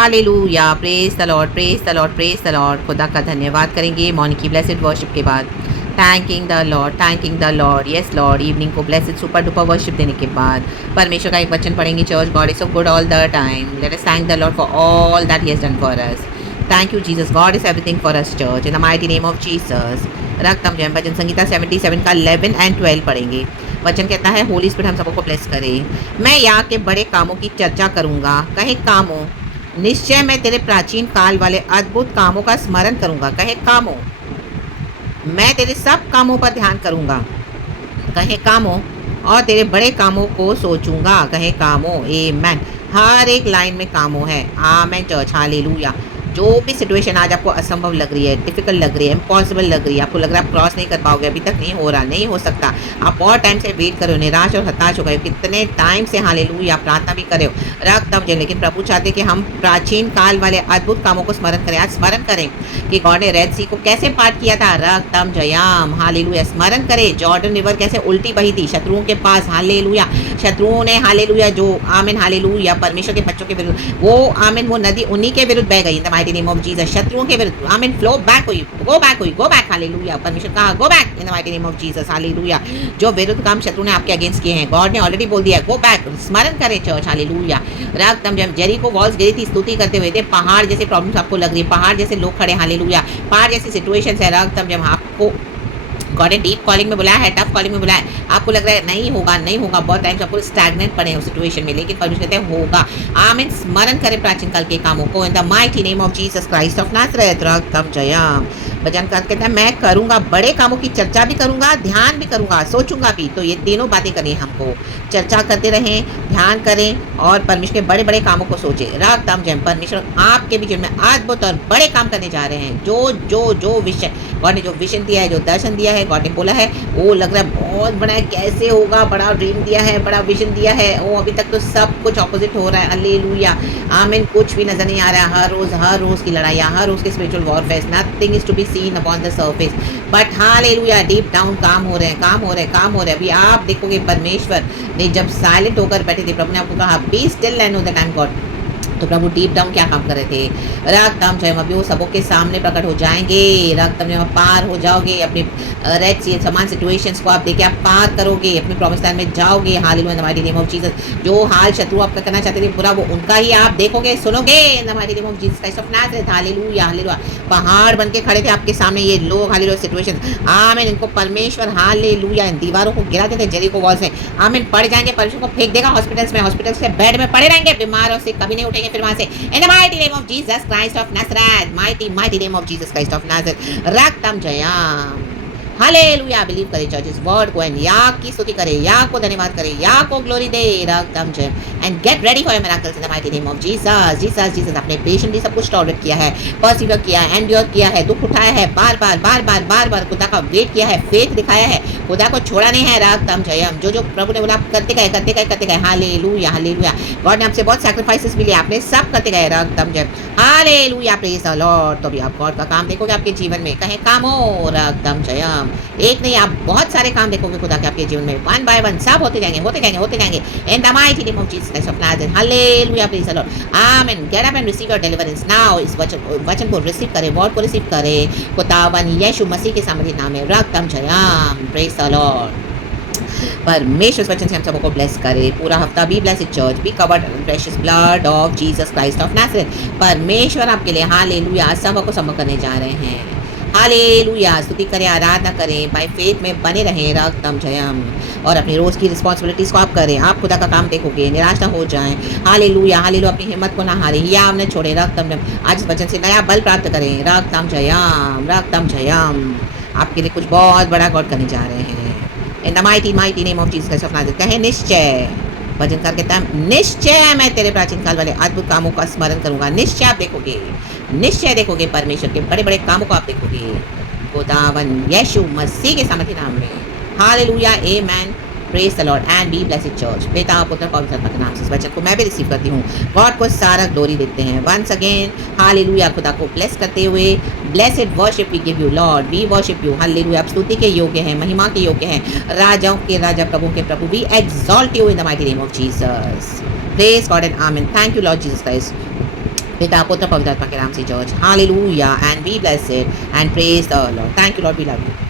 Hallelujah, praise the Lord, praise the Lord, praise the Lord. खुदा का धन्यवाद करेंगे मॉर्निंग की ब्लेसिड वर्शिप के बाद। Thanking the Lord, thanking the Lord, yes Lord. Evening को ब्लेसिड सुपर डुपर वर्शिप देने के बाद परमेश्वर का एक वचन पढ़ेंगे। Church, God is so good all the time. Let us thank the Lord for all that he has done for us. Thank you Jesus, God is everything for us church, in the mighty name of Jesus. रक्तम जय भजन संगीता 77 का 11 and 12 पढ़ेंगे। वचन कहता है, Holi spirit हम सबको ब्लेस करे। मैं यहाँ के बड़े कामों की चर्चा करूँगा। कहे कामों, निश्चय मैं तेरे प्राचीन काल वाले अद्भुत कामों का स्मरण करूँगा। कहे कामों, मैं तेरे सब कामों पर ध्यान करूँगा। कहे कामों, और तेरे बड़े कामों को सोचूंगा। कहे कामों, आमेन। हर एक लाइन में कामों है। आमेन चर्च, हालेलुया। जो भी सिचुएशन आज आपको असंभव लग रही है, डिफिकल्ट लग रही है, इम्पॉसिबल लग रही है, आपको लग रहा है आप क्रॉस नहीं कर पाओगे, अभी तक नहीं हो रहा, नहीं हो सकता, आप बहुत टाइम से वेट करो, निराश और हताश हो गए, कितने टाइम से हालेलुया आप प्रार्थना भी करे हो, रख तब, लेकिन प्रभु चाहते कि हम प्राचीन काल वाले अद्भुत कामों को स्मरण करें। आज स्मरण करें कि गॉड ने रेड सी को कैसे पार किया था। रख तम जयाम, हालेलुया। स्मरण करें जॉर्डन रिवर कैसे उल्टी बही थी शत्रुओं के पास। हालेलुया। शत्रुओं ने हालेलुया जो आमीन हालेलुया परमेश्वर के बच्चों के विरुद्ध, वो आमीन वो नदी उन्हीं के विरुद्ध बह गई। इन the mighty name of Jesus. शत्रुओं के विरुद्ध आमीन फ्लो बैक हुई, गो बैक हुई, गो बैक। हालेलुया। परमेश्वर कहा go back in the mighty name of Jesus. Hallelujah. जो विरुद्ध काम शत्रु ने आपके अगेंस्ट किए हैं, गॉड ने ऑलरेडी बोल दिया गो बैक। स्मरण करें चर्च, हालेलुया। रख तम जब जेरिको वॉल्स गिरी थी, स्तुति करते हुए थे, पहाड़ जैसे प्रॉब्लम्स आपको लग रही है, पहाड़ जैसे लोग खड़े, हालेलुया, पहाड़ जैसी सिचुएशंस है। रख तम जब आपको गॉड ने डीप कॉलिंग में बुलाया है, टफ कॉलिंग में बुलाया है, आपको लग रहा है नहीं होगा, नहीं होगा, बहुत टाइम से आपको स्टैग्नेंट पड़े हैं उस सिचुएशन में, लेकिन परमेश्वर कहते हैं होगा। आमीन। स्मरण करें प्राचीन काल के कामों को in the mighty name of Jesus Christ of Nazareth. रक्तम जयम। भजन कहते हैं मैं करूंगा, बड़े कामों की चर्चा भी करूंगा, ध्यान भी करूंगा, सोचूंगा भी। तो ये तीनों बातें करनी है हमको। चर्चा करते रहें, ध्यान करें और परमेश्वर के बड़े बड़े कामों को सोचें। रक्तम जयम। परमेश्वर आपके भी जीवन में अद्भुत और बड़े काम करने जा रहे हैं। जो विषय गॉड ने जो विजन दिया है, जो दर्शन दिया है, गॉड ने बोला है वो लग रहा है बहुत बड़ा है, कैसे होगा, बड़ा ड्रीम दिया है, बड़ा विजन दिया है, वो अभी तक तो सब कुछ ऑपोजिट हो रहा है। हालेलुया। आमीन। कुछ भी नजर नहीं आ रहा है। हर रोज की लड़ाई, हर रोज की spiritual warfare, nothing is to be seen upon the surface, but hallelujah deep down काम हो रहे हैं, काम हो रहे हैं, काम हो रहे हैं। अभी आप देखोगे परमेश्वर ने जब साइलेंट होकर बैठे थे, प्रभु ने आपको कहा be still and know the time God, तो प्रभु डीप डाउन क्या काम कर रहे थे। रक्तम जय, अभी वो सबों के सामने प्रकट हो जाएंगे। रक्तम जय, पार हो जाओगे अपनी रेड सी समान सिचुएशंस को आप देखिए, आप पार करोगे, अपने प्रॉमिस लैंड में जाओगे। Hallelujah in the mighty name of Jesus. जो हाल शत्रु आपका करना चाहते थे बुरा, वो उनका ही आप देखोगे, सुनोगे इन the mighty name of Jesus Christ of Nazareth. Hallelujah, hallelujah. पहाड़ बन के खड़े थे आपके सामने ये लोग, हालेलुया सिचुएशन, आमीन। इनको परमेश्वर हालेलुया इन दीवारों को गिरा देते, जेरिको वॉल्स में, आमीन, पड़ जाएंगे, परमेश्वर को फेंक देगा हॉस्पिटल्स में, हॉस्पिटल्स के बेड में पड़े रहेंगे, बीमारों से कभी नहीं उठेंगे फिर वहां से। In the mighty name of Jesus Christ of Nazareth, mighty name of Jesus Christ of Nazareth, रक्तम जयम। हालेलुया। बिलीव करें चर्च इस वर्ड को एंड या की स्तुति करें, या को धन्यवाद करें, या को ग्लोरी दे। रक्तम जयम and get ready for your miracles in the mighty name of Jesus. Jesus Jesus आपने पेशेंटली सब कुछ टॉलरेट किया है, परसिवर किया है, एंड्योर किया है, दुख उठाया है, बार बार खुदा का वेट किया है, फेथ दिखाया है, खुदा को छोड़ा नहीं है। रक्तम जयम। जो प्रभु ने बोला आप करते गए। Hallelujah, hallelujah. गॉड ने आपसे बहुत सैक्रिफाइसेस भी लिए, आपने सब करते गए। रक्तम जयम। Hallelujah, praise the Lord. तो अभी आप गॉड का काम देखोगे आपके जीवन में, कहें काम हो। रक्तम जयम। एक नहीं, आप बहुत सारे काम देखोगे खुदा के आपके जीवन में, वन बाय वन सब होते जाएंगे in the mighty name of Jesus Christ of Nazareth. Hallelujah, praise the Lord. Amen. Get up and receive your deliverance now. इस वचन को रिसीव करें, वर्ड को रिसीव करें, खुदावन यीशु मसीह के सामर्थ्य नाम में। रक्तम जयम। Praise the Lord. परमेश्वर इस वचन से हम सबको ब्लेस करे। पूरा हफ्ता भी blessed church be covered in precious blood of Jesus Christ of Nazareth. परमेश्वर आपके लिए हालेलुया सबको समझ करने जा रहे हैं। हालेलुया। स्तुति करें, आराधना करें, बाय फेथ में बने रहें। रक्तम जयम। और अपनी रोज़ की रिस्पॉन्सिबिलिटीज़ को आप करें, आप खुदा का काम देखोगे, निराश ना हो जाएं। Hallelujah, hallelujah. अपनी हिम्मत को ना हारें, या न छोड़ें। रक्तम जयम। आज इस वचन से नया बल प्राप्त करें। रक्तम जयम, रक्तम जयम। आपके लिए कुछ बहुत बड़ा गॉड करने जा रहे हैं इन the mighty name of Jesus Christ of Nazareth. कहें निश्चय। भजन करके निश्चय मैं तेरे प्राचीन काल वाले अद्भुत कामों का स्मरण करूंगा। निश्चय आप देखोगे, निश्चय देखोगे, परमेश्वर के बड़े बड़े कामों को आप देखोगे, खुदावन यीशु मसीह के सामर्थ्य नाम में। Hallelujah, amen. Praise the Lord and be blessed church. पिता पुत्र पवित्र आत्मा के नाम से इस वचन को मैं भी रिसीव करती हूँ। गॉड को सारा ग्लोरी देते हैं वंस अगेन। हालेलुया। खुदा को ब्लेस करते हुए blessed worship we give you Lord, we worship you. Hallelujah. आप स्तुति के योग्य हैं, महिमा के योग्य हैं, राजाओं के राजा, प्रभु के प्रभु। We exalt you in the mighty name of Jesus. Praise God and amen. Thank you Lord Jesus Christ पिता पुत्र पवित्र आत्मा के नाम से church hallelujah and be blessed and praise the Lord thank you Lord we love you